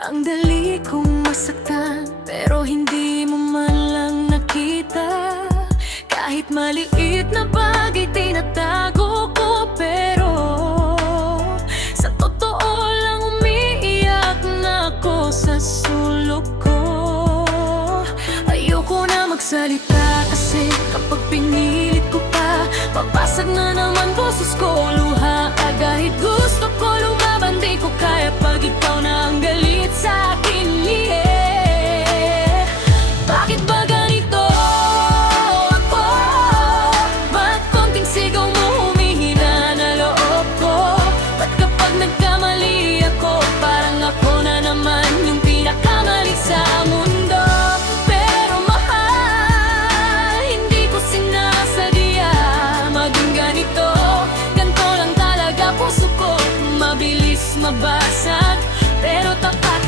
Ang dali kong masaktan, pero hindi mo man lang nakita. Kahit maliit na bagay tinatago ko, pero sa totoo lang umiiyak na ako sa sulok ko. Ayoko na magsalita kasi kapag pinilit ko pa, babasag na naman boses ko. Luha kahit gusto ko lumaban, di ko kaya pag ikaw na ang galit sa akin. Yeah. Bakit ba ganito ako? Ba't konting sigaw mo humihina na loob ko? Ba't kapag nagkamali ako, parang ako na naman yung pinakamali sa mundo? Pero mahal, hindi ko sinasadya maging ganito. Ganto lang talaga puso ko, mabilis mabasag, pero tapat